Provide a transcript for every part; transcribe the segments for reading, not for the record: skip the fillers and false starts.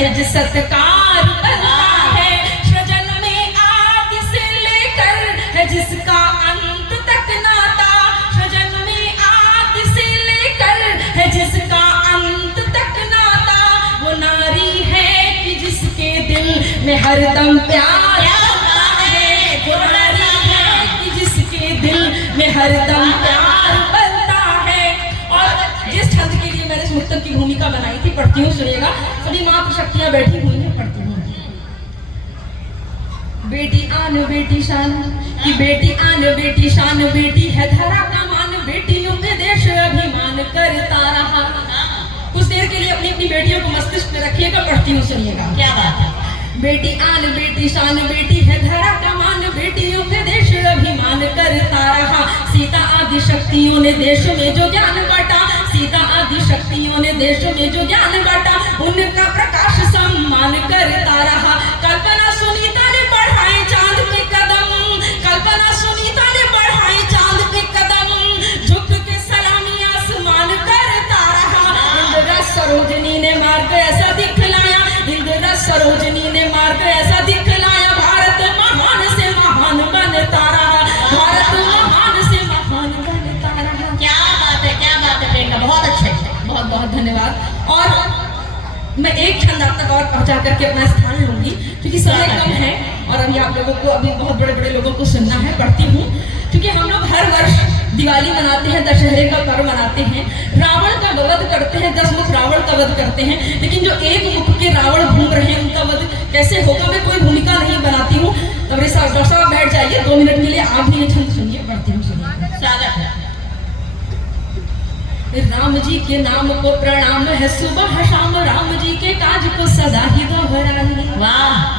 सहज सत्कार बनता है, सृजन में आदि से लेकर है जिसका अंत तक नाता, सृजन में आदि से लेकर है जिसका अंत तक नाता, वो नारी है कि जिसके दिल में हरदम प्यार बनता है, वो नारी है कि जिसके दिल में हरदम प्यार बनता है। और जिस छंद के लिए मैंने इस मुक्तक की भूमिका बनाई थी, पढ़ती हूँ, सुनिएगा। सभी मातृशक्तियां बैठी हुई हैं, पढ़ती हूँ। बेटी आन बेटी शान की बेटी आन बेटी शान, बेटी है धरा का मान, बेटियों के देश अभिमान करता रहा। कुछ देर के लिए अपनी अपनी बेटियों को मस्तिष्क में रखिएगा, पढ़ती हूँ, सुनिएगा। क्या बात है। बेटी आन बेटी शान, बेटी है धरा का मान, बेटियों के देश अभिमान करता रहा। सीता आदि शक्तियों ने देश में जो ज्ञान बांटा, सीता आदि शक्तियों ने देश में जो ज्ञान बांटा, उनका प्रकाश सम्मान करता रहा। कल्पना सुनीता ने बढ़ाए चांद पे कदम, कल्पना सुनीता ने बढ़ाए चांद पे कदम, झुक के सलामी आसमान करता रहा। इंदिरा सरोजनी ने मार्ग ऐसा दिखलाया, इंदिरा सरोजनी ने मार्ग ऐसा दिखलाया, भारत महान से महान बनता रहा, भारत महान से महान बनता रहा। क्या बात है, क्या बात है बेटा, बहुत अच्छे, बहुत बहुत धन्यवाद। और मैं एक छंद आप तक और पहुंचा करके अपना स्थान लूंगी, क्योंकि समय कम है और अभी आप लोगों को, अभी बहुत बड़े बड़े लोगों को सुनना है। पढ़ती हूँ, क्योंकि हम लोग हर वर्ष दिवाली मनाते हैं, दशहरे का पर्व मनाते हैं, रावण का वध करते हैं, 10 मुख रावण का वध करते हैं, लेकिन जो एक मुख के रावण घूम रहे हैं उनका वध कैसे होगा, मैं कोई भूमिका नहीं बनाती हूँ। तब डॉक्टर साहब बैठ जाइए 2 मिनट के लिए, आप भी ये छंद सुनिए, पढ़ती हूँ, सुनिए। स्वागत है। राम जी के नाम को प्रणाम है सुबह शाम, राम जी के काज को सदा ही दोहराइए। वाह।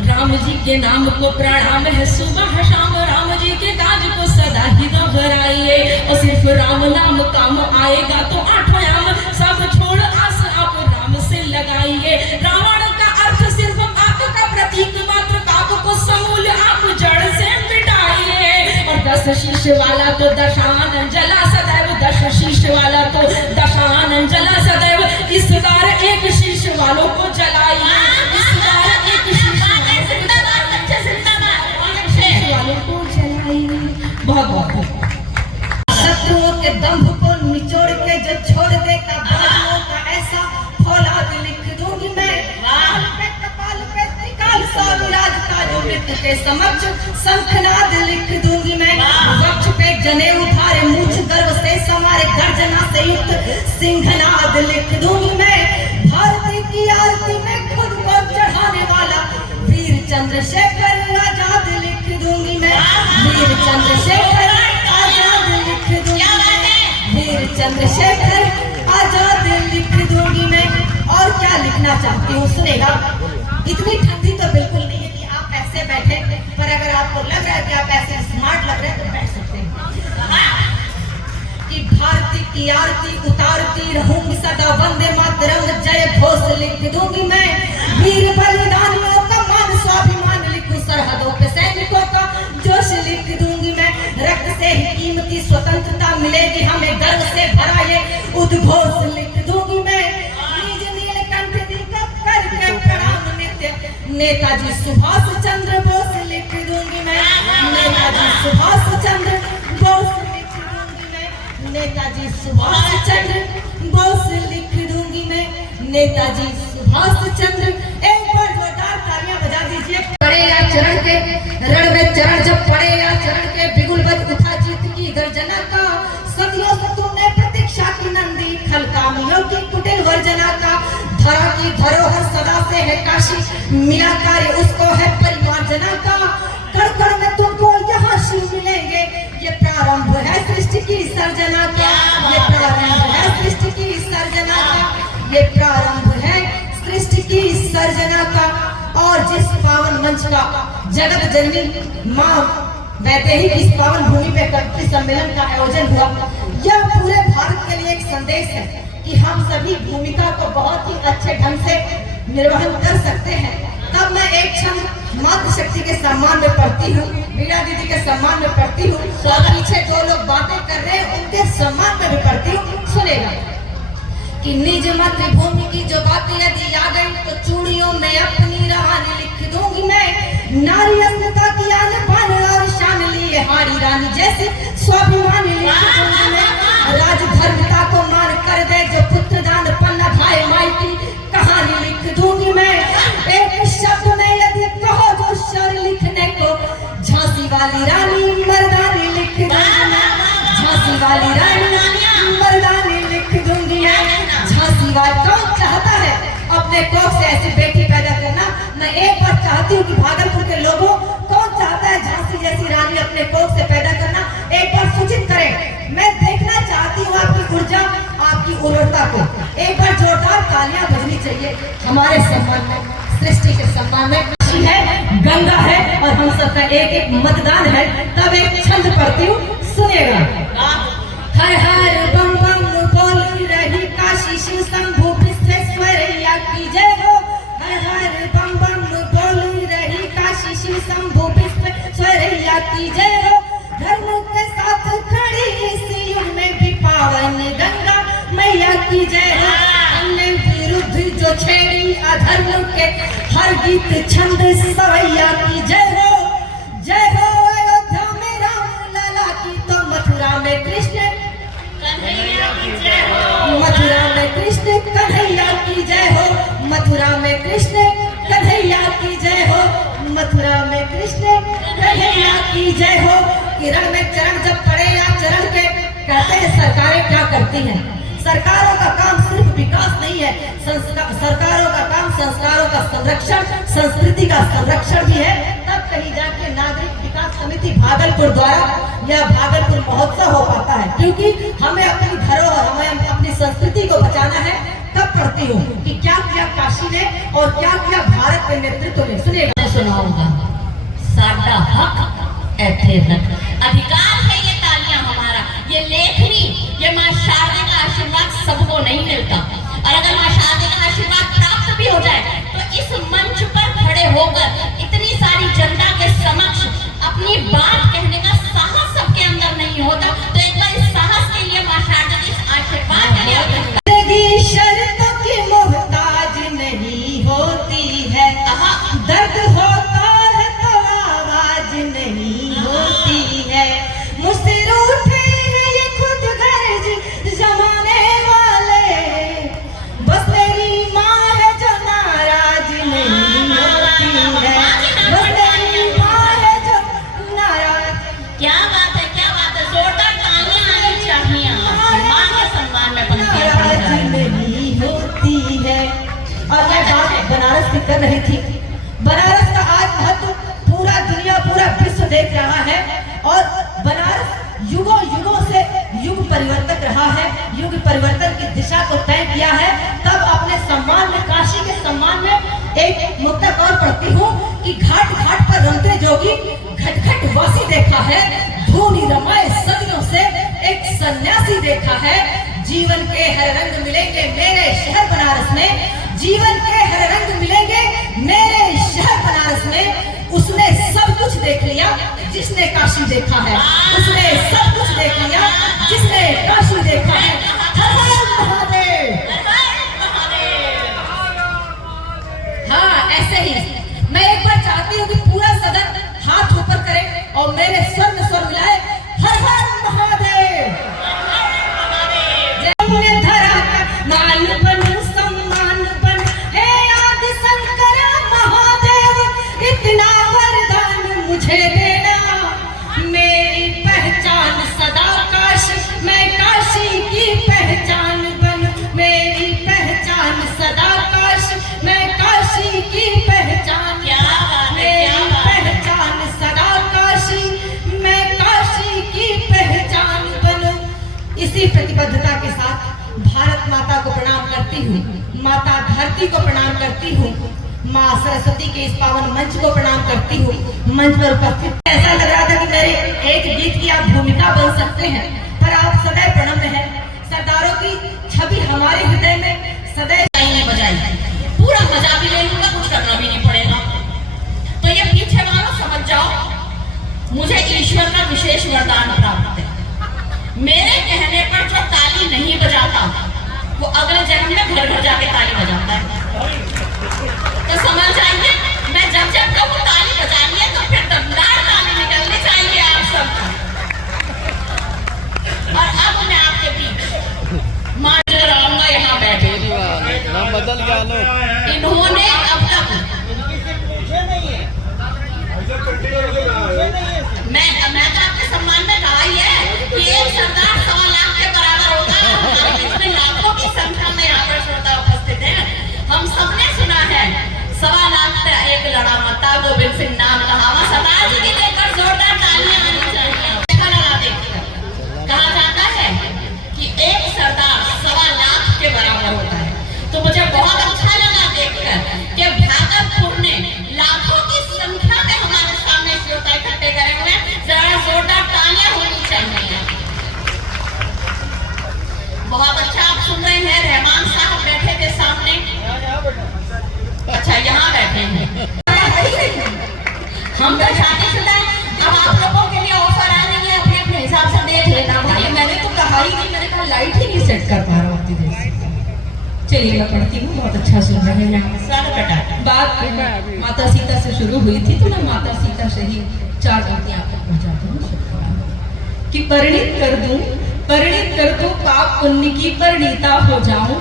राम जी के नाम को प्रणाम है सुबह शाम, राम जी के काज को सदा ही दोहराइए। और सिर्फ राम नाम काम आएगा तो 8 आयाम, सब छोड़ आस आप राम से लगाइए। रावण का अर्थ सिर्फ पाप का प्रतीक मात्र, पाप को समूल आप जड़ से मिटाइए। और 10 शीश वाला तो दशानन जला सदैव, 10 शीश वाला तो दशानन जला सदैव, इस बार एक शीश वालों को जलाइए, इस बार एक शीश वालों को जलाइए। बहुत बहुत शत्रुओं के दंभ को निचोड़ के जो छोड़ देगा, बाजुओं का ऐसा फौलाद लिख दूंगी मैं। काल पे कपाल पे त्रिकाल सा विराजता जो मृत्यु के समक्ष शंखनाद लिख दूंगी मैं। वक्ष पे जने उठारे मूछ गर्व से समारे, गर्जना से युक्त सिंहनाद लिख दूंगी मैं। भारती की आरती में खुद को चढ़ाने वाला वीर चंद्रशेखर आजाद लिख दूंगी मैं। वीर चंद्रशेखर आजाद लिख दूंगी मैं, वीर चंद्रशेखर आजाद लिख दूंगी मैं। और क्या लिखना चाहती हूँ, सुनेगा। इतनी ठंडी तो बिल्कुल नहीं है कि आप ऐसे बैठे, पर अगर आपको लग रहा है कि आप ऐसे स्मार्ट लग रहे हैं तो बैठ सकते हैं। कि भारती की आरती उतारती रहूंगी सदा, वंदे मातरम जय घोष लिख दूंगी मैं। वीर बलिदानियों का मान स्वाभिमान लिखूं, सरहदों पे सैनिकों का जोश लिख दूंगी मैं। रक्त से ही कीमती स्वतंत्रता मिलेगी हमें, गर्व से भरा ये उद्घोष लिख दूंगी मैं। निज नीलकंठ दीपक करके प्रणाम नित्य, नेताजी सुभाष चंद्र बोस लिख दूंगी मैं। नेताजी सुभाष चंद्र बोस लिख दूंगी मैं, नेताजी सुभाष चंद्र बोस लिख दूंगी मैं। नेताजी सुभाष चंद्र। एक बार जोरदार तालियां बजा दीजिए। पड़े या चरण के रण में चरण जब पड़े या चरण के, बिगुल बज उठा जीत की गर्जना का। सदियों से तुमने प्रतीक्षा की नंदी, खलकामियों की कुटिल वर्जना का। धरा की धरोहर सदा से है काशी, मिला कार्य उसको है परिमार्जना का। कण कण में तुमको यहाँ शिव मिलेंगे, ये प्रारंभ है सृष्टि की सर्जना का। ये प्रारंभ है सृष्टि की सर्जना का, ये प्रारंभ है सृष्टि की सर्जना का। और जिस पावन मंच का जगत जननी माँ वैदेही की इस पावन भूमि पे कवि सम्मेलन का आयोजन हुआ, यह पूरे भारत के लिए एक संदेश है कि हम सभी भूमिका को बहुत ही अच्छे ढंग से निर्वहन कर सकते हैं। तब मैं एक क्षण मातृशक्ति के सम्मान में पढ़ती हूँ, मीरा दीदी के सम्मान में पढ़ती हूँ, तो पीछे जो लोग बातें कर रहे हैं उनके सम्मान में भी पढ़ती हूँ। सुनेगा। कि निज मातृभूमि की जो बात यदि आ गई तो चूड़ियों में अपनी रवानी लिख दूंगी मैं। नारी अस्मिता की आन पान और शान लिए हारी रानी जैसे स्वाभिमानी लिख दूंगी मैं। राजधर्मिता को मान कर दे जो पुत्र दान पन्ना भाई माई की कहानी लिख दूंगी मैं। एक शब्द में यदि कहो जो शर लिखने को झांसी वाली रानी मर्दानी लिख दूंगी मैं। झांसी वाली रानी मर्दानी लिख दूंगी मैं। झांसी वाली कौन चाहता है अपने कोख से ऐसी बेटी पैदा करना? मैं एक बार चाहती हूँ कि भागलपुर के लोगों कौन चाहता है झांसी जैसी रानी अपने कोख से पैदा करना? एक बार सूचित करें। मैं देखना चाहती हूँ आपकी ऊर्जा, आपकी उर्वरता को। एक बार जोरदार तालियां बजनी चाहिए हमारे सम्मान में, सृष्टि के सम्मान में। है गंगा है और हम सबका एक एक मतदान है। तब एक छंद पढ़ती हूँ, सुनिएगा। हर हर बम बम बोल रही काशी शिव शंभु विश्वेश्वरैया की जय हो। हर हर बम बम बोल रही काशी शिव शंभु विश्वेश्वरैया की जय हो। धर्म के साथ खड़ी इस युग में भी पावन गंगा मैया की जय हो। अन्य विरुद्ध जो छेड़ी अधर्म के हर गीत छंद सवैया की जय हो। जय हो अयोध्या में राम लला की तो मथुरा में कृष्ण कन्हैया की जय हो। मथुरा में कृष्ण कन्हैया की जय हो। मथुरा में कृष्ण कन्हैया की जय हो। मथुरा में कृष्ण कन्हैया की जय हो। किरण में चरण जब पड़े या चरण के कहते हैं सरकारें क्या करती हैं? सरकारों का काम सिर्फ विकास नहीं है, सरकारों का काम संस्कारों का संरक्षण, संस्कृति का संरक्षण भी है। तब कहीं जाके नागरिक विकास समिति भागलपुर द्वारा यह भागलपुर महोत्सव हो पाता है, क्योंकि हमें अपनी धरोहर, हमें अपनी संस्कृति को बचाना है। तब पढ़ती हूँ कि क्या किया काशी ने और क्या किया भारत के नेतृत्व ने। सुनिएगा, सुनाऊंगा। साडा हक ऐथे रख अधिकार है, ये तालियां हमारा, ये लेखनी, ये माँ शारदा का आशीर्वाद सबको नहीं मिलता। और अगर माँ शारदा का आशीर्वाद प्राप्त भी हो जाए तो इस मंच पर खड़े होकर इतनी सारी जनता के समक्ष अपनी बात कहने का साहस सबके अंदर नहीं होता। तो एक बार इस साहस के लिए माँ शारदा के आशीर्वाद के लिए शर्तों की मोहताज नहीं होती है, दर्द होता है तो आवाज नहीं होती है। मुझसे रूठे हैं ये खुद गर्ज जमाने वाले, बस मेरी माँ है जो नाराज नहीं होती है। बस मेरी माँ है जो नाराज। क्या बात है, क्या बात है, जोरदार तालियां आनी चाहिए। माँ के सम्मान में पंक्तियां नहीं होती है। और मैं बात बनारस की कर रही थी। बनारस का आज महत्व पूरा दुनिया, पूरा विश्व देख रहा है और बनारस युगों युगों से युग परिवर्तक रहा है, युग परिवर्तन की दिशा को तय किया है। तब अपने सम्मान में, काशी के सम्मान में एक मुद्दा और पढ़ती हूँ कि घाट घाट पर रमते जोगी घट घट वासी देखा है, धूनी रमाए सदियों से एक सन्यासी देखा है। जीवन के हर रंग मिलेंगे मेरे शहर बनारस में, जीवन के हर रंग मिलेंगे मेरे शहर बनारस में। उसने सब कुछ देख लिया जिसने काशी देखा है, उसने सब कुछ देख लिया जिसने काशी देखा है। हर हर महादेव। हाँ, ऐसे ही मैं एक बार चाहती हूँ कि पूरा सदन हाथ ऊपर करे और मेरे स्वर में स्वर मिलाए। हर हर महादेव। धरा मान बन सम्मान बन हे आदि शंकर महादेव, इतना वरदान मुझे देना, मेरी पहचान सदा काशी, मैं काशी की पहचान बन। मेरी पहचान सदा काशी, मैं काशी की पहचान। मेरी पहचान सदा काशी, मैं काशी की पहचान बनूं। इसी प्रतिबद्धता के साथ भारत माता को प्रणाम करती हूँ, माता धरती को प्रणाम करती हूँ, माँ सरस्वती के इस पावन मंच को प्रणाम करती हूँ। मंच पर उपस्थित ऐसा लग रहा था कि मेरे एक गीत की आप भूमिका बन सकते हैं, पर आप सदैव प्रणम्य हैं। सरदारों की छवि हमारे हृदय में सदैव नहीं बजाई, पूरा मजा भी ले लूंगा, कुछ करना भी नहीं पड़ेगा। तो ये पीछे वालों समझ जाओ, मुझे ईश्वर का विशेष वरदान प्राप्त है। मेरे कहने पर जो ताली नहीं बजाता वो अगले जन्म घर घर जाके ताली बजाता है। तो समझ जाइए, मैं जब जब कहूँ ताली बजानी है तो फिर दमदार ताली निकलनी चाहिए आप सबको। और अब मैं आपके बीच मास्टर आऊंगा, यहाँ बैठे नाम बदल गया लोग। इन्होंने अब तक मैं तो आपके सम्मान में कहा ही है कि एक सरदार 1.25 लाख के बराबर होता है। हमारे बीच में लाखों की संख्या में यहाँ पर श्रोता उपस्थित हैं। हम सबने सुना है 1.25 लाख का एक लड़ा माता गोविंद सिंह नाम कहा। सरदार जी की लेकर जोरदार तालियां होनी चाहिए। अच्छा लगा देखकर, कहा जाता है कि एक सरदार 1.25 लाख के बराबर होता है। तो मुझे बहुत अच्छा लगा देखकर कि भागलपुर ने लाखों की संख्या में हमारे सामने श्रोता इकट्ठे करे हुए हैं। जरा जोरदार तालियां होनी चाहिए। बहुत अच्छा आप सुन रहे हैं, रहमान साहब बैठे थे सामने। अच्छा, यहाँ बैठे हैं। हम तो शादीशुदा हैं। अब आप लोगों के लिए ऑफर आ रही है, अपने अपने हिसाब से देख लेना। भाई मैंने तो कहा ही नहीं, मैंने कहा लाइट ही नहीं सेट कर पा रहा हूँ इतनी देर से। चलिए मैं पढ़ती हूँ, बहुत अच्छा सुन रहे हैं। स्वागत बेटा। बात माता सीता से शुरू हुई थी, तो मैं माता सीता से ही 4 पंक्तियां आपको पहुंचाती हूँ कि परिणित कर दूं पाप पुण्य की परिणीता हो जाऊं,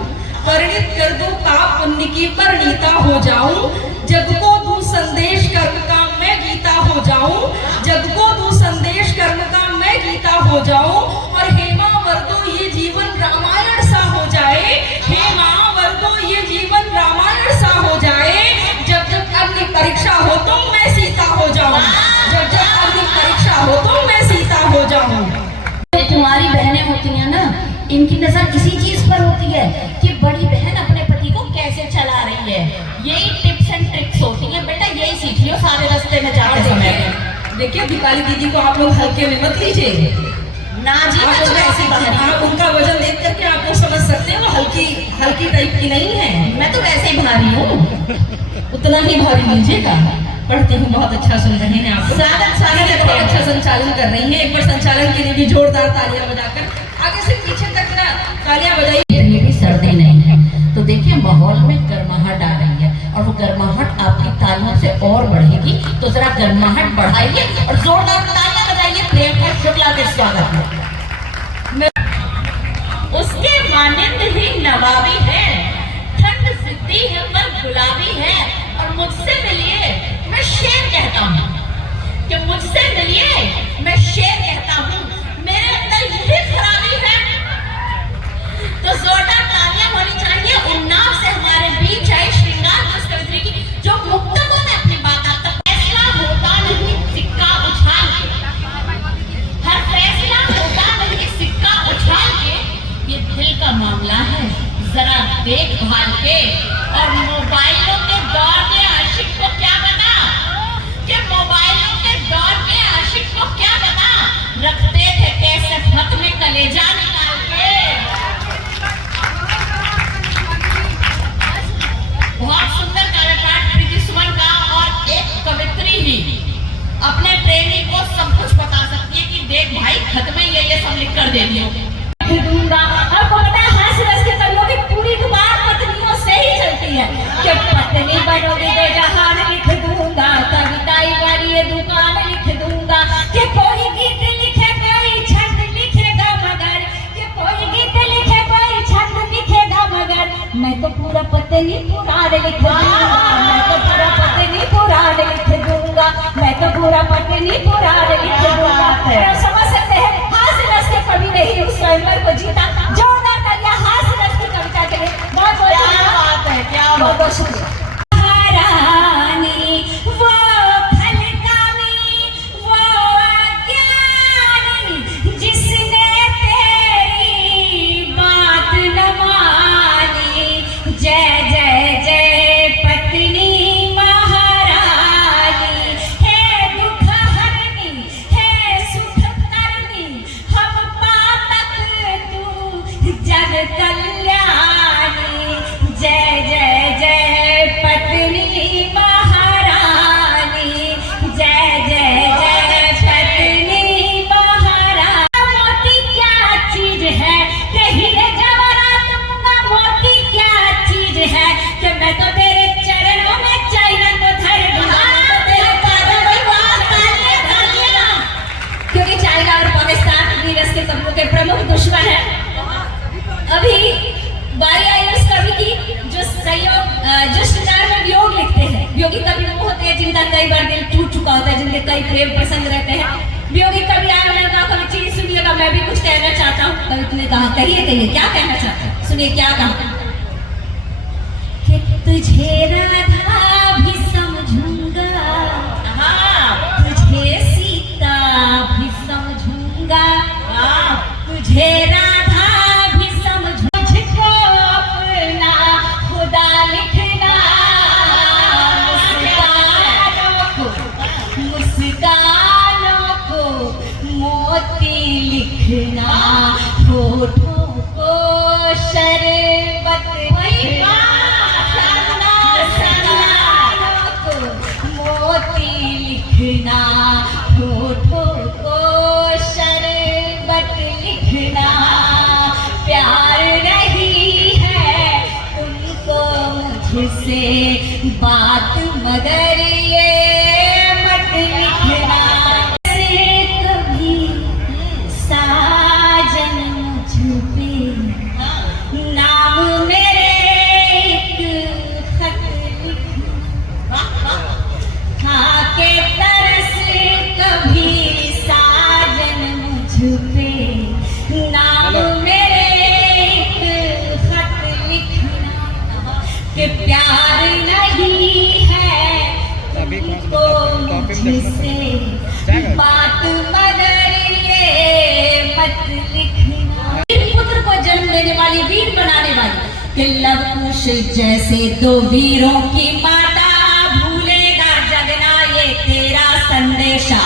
परिणित कर दूं पाप पुण्य की परिणीता हो जाऊं, जग को दूं संदेश कर्म का मैं गीता हो जाऊं, जग को दूं संदेश कर्म का मैं गीता हो जाऊं, और हेमा वर्दो ये जीवन रामायण सा हो जाए, हेमा वर्दो ये जीवन रामायण सा हो जाए, जब जब अग्नि परीक्षा हो तो मैं सीता हो जाऊं, जब जब अग्नि परीक्षा हो तो मैं सीता हो जाऊं। तुम्हारी बहनें होती हैं ना, इनकी नजर किसी चीज पर होती है कि बड़ी बहन अपने पति को कैसे चला रही है। यही टिप्स एंड ट्रिक्स होती हैं बेटा, यही सीख लियो सारे रास्ते में जाते समय। देखिए दीपाली दीदी को आप लोग हल्के में मत लीजिए ना जी, मैं तो वैसी बाहर आप उनका वजन देख करके आप लोग समझ सकते हैं वो हल्की टाइप की नहीं है। मैं तो वैसे ही भारी हूँ। उतना ही भारी लीजिएगा। पढ़ती हूँ, बहुत अच्छा सुन रहे हैं आप। स्वागत बहुत अच्छा संचालन कर रही हैं। एक बार संचालन के लिए भी जोरदार तालियां बजाकर आगे से पीछे तक ना तालियां बजाइए। ये भी सर्दी नहीं है तो देखिए माहौल में गर्माहट आ रही है, और वो गर्माहट आपकी तालियों से और बढ़ेगी। तो जरा गर्माहट बढ़ाइए और जोरदार तालियां बजाइए प्रियंका शुक्ला के स्वागत में। उसके मानिंद ही नवाबी है, ठंड सिद्धि है पर गुलाबी है, और मुझसे मिलिए मैं शेर कहता हूँ, कि मुझसे मिलिए मैं शेर कहता हूँ, मेरे अंदर यही खराबी है। तो जोरदार तालियां होनी चाहिए। उन्नाव से हमारे बीच है श्रृंगार कवित्री की, जो मुक्तकों में अपनी बात आता। फैसला होता नहीं सिक्का उछाल के, हर फैसला होता नहीं सिक्का उछाल के, ये दिल का मामला है जरा देखभाल के। और मोबाइलों के दौर के आशिक को क्या पता, कि मोबाइलों के दौर के आशिक को क्या पता, रखते थे कैसे हाथ में कलेजा निकाल के। बहुत सुंदर काव्यपाठ प्रीति सुमन का, और एक कवित्री ही अपने प्रेमी को सब कुछ बता सकती है कि देख भाई खत में ये सब लिख कर दे दियो। आपको पता है हास्य रस के कवियों की पूरी दुकान पत्नियों से ही चलती है, कि पत्नी बनोगी दे जहान लिख दूंगा, कविताई वाली ये दुकान लिख दूंगा, कि कोई गीत लिखे कोई छंद लिखेगा मगर, कि कोई गीत लिखे कोई छंद लिखेगा मगर, मैं तो पूरा पत्नी पुराण लिख दूंगा, मैं तो पूरा पत्नी पुराण लिख दूंगा, मैं तो पूरा पत्नी पुराण लिख दूंगा। समझ सकते हैं हास्य रस के कवि ने ही उस स्वयंवर को जीता। जोरदार तालियां हास्य रस की कविता के लिए। बहुत बहुत बात है, क्या बहुत शुक्रिया। कई बार दिल टूट चुका होता है, जिनके कई प्रेम प्रसंग रहते हैं। वियोगी कभी आया, मैंने कहा कभी चीज सुनिएगा, मैं भी कुछ कहना चाहता हूँ। कभी तुमने कहा कहिए कहिए, क्या कहना चाहते हैं? सुनिए क्या कहा कि तुझे राधा भी समझूंगा, तुझे सीता भी समझूंगा, तुझे राधा भी समझ, मुझको अपना खुदा लिखना, मुस्कानों को मोती लिखना, होठों को शरबत लिखना, मुस्कानों को मोती लिखना, होठों को शरबत लिखना। प्यार नहीं है तुमको मुझसे बात, मगर ये मत लिखना। कभी साजन मुझ पे नाम मेरे एक खत लिखना, हाँ के तरस कभी साजन मुझ पे नाम मेरे एक खत लिखना। कि प्यार नहीं है तुमको मुझसे बात, मगर ये मत लिखना। पुत्र को जन्म देने वाली, वीर बनाने वाली, कि लव कुश जैसे दो वीरों की माता, भूलेगा जगना ये तेरा संदेशा।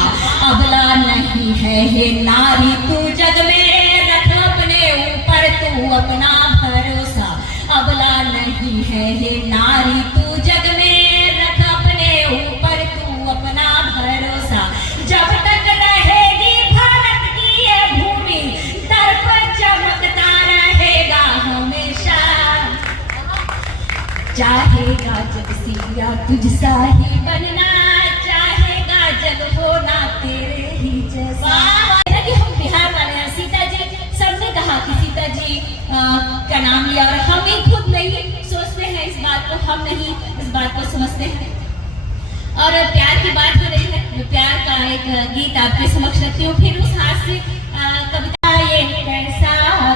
अबला नहीं है हे नारी तू जग में, रख अपने ऊपर तू अपना भरोसा। अबला नहीं है हे नारी तू जग में, रख अपने ऊपर तू अपना भरोसा। जब तक रहेगी भारत की ये भूमि, दर पर चमकता रहेगा हमेशा। चाहेगा जग सिया तुझसा ही बनना, चाहेगा जग होना तेरे ही जैसा। कि हम बिहार वाले हैं, सीता जी सबने कहा कि सीता जी का नाम लिया, और हम ही खुद नहीं सोचते हैं इस बात को, हम नहीं इस बात को समझते हैं। और प्यार की बात हो रही है, मैं प्यार का एक गीत आपके समक्ष रखती हूँ। फिर उस हास्य कविता, ये कैसा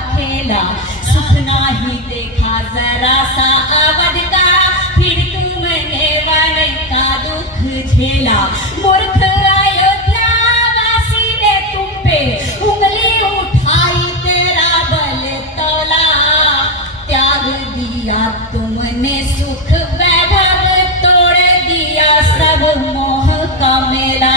खेला सुखना ही देखा जरा सा अवध का, फिर तुमने वन का दुख झेला। मूर्ख अयोध्या वासी ने तुम पे उंगली उठाई, तेरा बल तौला, त्याग दिया तुमने सुख वैभव, तोड़ दिया सब मोह का मेला।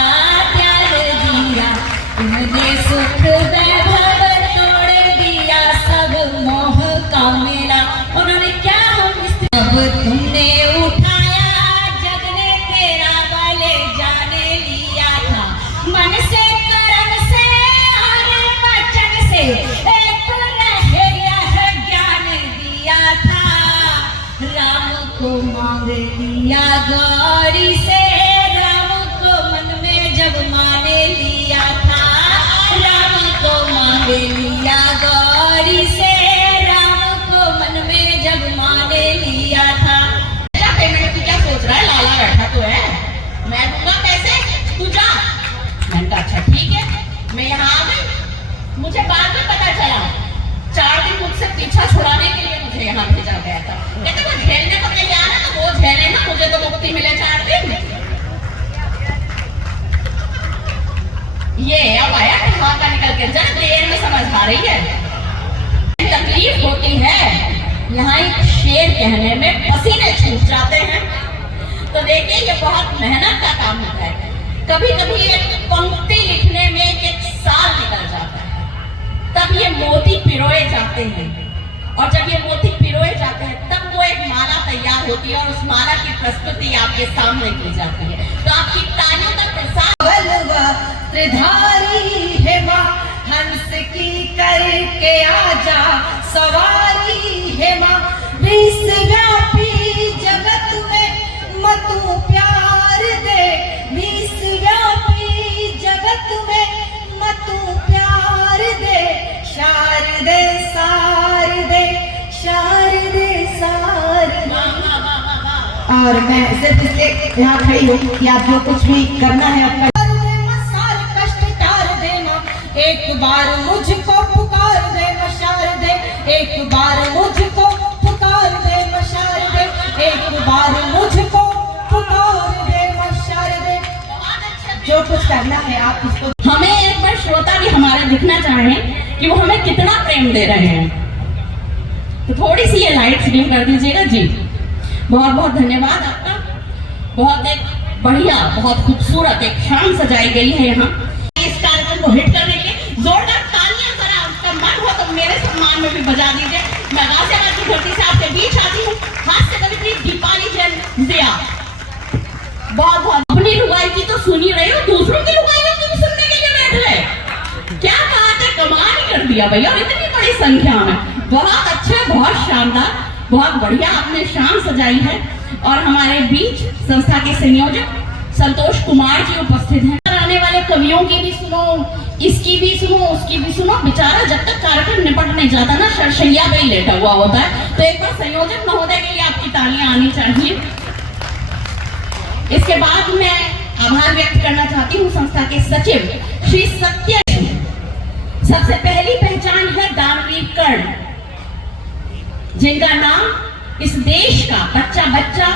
त्याग दिया तुमने सुख वैभव, तोड़ दिया सब मोह का मेला। उन्होंने क्या हम अब तुमने उठाया, जग ने तेरा बल जाने लिया था। मन से कर्म से और वचन से एक रहे यह ज्ञान दिया था। राम को मांग लिया गौरी से, राम को मन में जब माने लिया था। राम को मांग लिया गौरी से, राम को मन में जब माने लिया था। क्या पेमेंट तू क्या सोच रहा है? लाला बैठा तो है, मैं दूंगा कैसे, तू जा। मैंने कहा अच्छा ठीक है, मैं यहाँ आ गई। मुझे बाद में पता चला 4 दिन मुझसे पीछा छुड़ाने के लिए मुझे यहाँ भेजा गया था। कहते वो झेलने को तैयार है तो वो झेले ना, मुझे तो मुक्ति मिले 4 दिन। ये अब आया कहाँ का निकल के, जरा देर में समझ आ रही है। तकलीफ होती है, यहाँ एक शेर कहने में पसीने छूट जाते हैं। तो देखिए ये बहुत मेहनत का काम होता है। कभी कभी एक पंक्ति लिखने में 1 साल निकल जाता है, तब ये मोती पिरोए जाते हैं। और जब ये मोती पिरोए जाते हैं तब वो एक माला तैयार होती है, और उस माला की प्रस्तुति आपके सामने की जाती है। तो आपकी तालियों का प्रसार। त्रिधारी है माँ, हंस की करके आजा सवारी है माँ। विश्वव्यापी जगत में मतु प्यार दे, विश्वव्यापी जगत में मतु प्यार दे। शारदे शारदे शारदे शारदे और मैं सिर्फ इसलिए यहाँ खड़ी हूँ कि आप जो कुछ भी करना है आपका कष्ट टार देना, एक बार मुझको पुकार दे मशार दे, एक बार मुझको पुकार दे मशार दे, एक बार मुझको पुकार दे मशार दे। जो कुछ करना है आप इसको। हमें एक बार श्रोता भी हमारे दिखना चाहें कि वो हमें कितना प्रेम दे रहे हैं, तो थोड़ी सी ये लाइट स्क्रीन कर दीजिएगा जी। बहुत बहुत धन्यवाद आपका। बहुत एक बढ़िया, बहुत खूबसूरत एक शाम सजाई गई है यहाँ। इस कार्यक्रम को हिट करने के लिए जोरदार तालियां करा। आपका मन हो तो मेरे सम्मान में भी बजा दीजिए। मैं गाजियाबाद की धरती से आपके बीच आती हूँ। हास्य कवित्री दीपाली जैन जिया। बहुत बहुत अपनी लुगाई की तो सुन ही रही हो, दूसरों की लुगाई की भी सुनने के लिए बैठ गए। क्या बात है, कमाल ही कर दिया भैया, और इतनी बड़ी संख्या में। बहुत अच्छे, बहुत शानदार, बहुत बढ़िया आपने शाम सजाई है। और हमारे बीच संस्था के संयोजक संतोष कुमार जी उपस्थित हैं। आने वाले कवियों की भी सुनो, इसकी भी सुनो, उसकी भी सुनो। बेचारा जब तक कार्यक्रम निपट नहीं जाता ना, शरशैया पे ही लेटा हुआ होता है। तो एक बार संयोजक महोदय के लिए आपकी तालियां आनी चाहिए। इसके बाद मैं आभार व्यक्त करना चाहती हूँ संस्था के सचिव श्री सत्य। सबसे पहली पहचान है दानवीर कर्ण, जिनका नाम इस देश का बच्चा बच्चा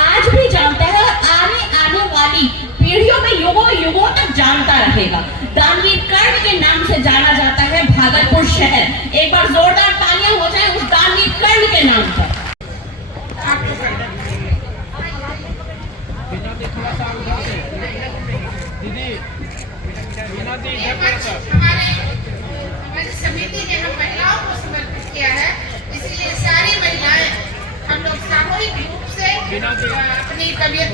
आज भी जानता है और आने वाली पीढ़ियों में युगों युगों तक जानता रहेगा। दानवीर कर्ण के नाम से जाना जाता है भागलपुर शहर। एक बार जोरदार तालियां हो जाए उस दानवीर कर्ण के नाम पर। हमारी समिति ने हम महिलाओं को समर्पित किया है, इसलिए सारी महिलाएं हम लोग सामूहिक रूप से अपनी तबीयत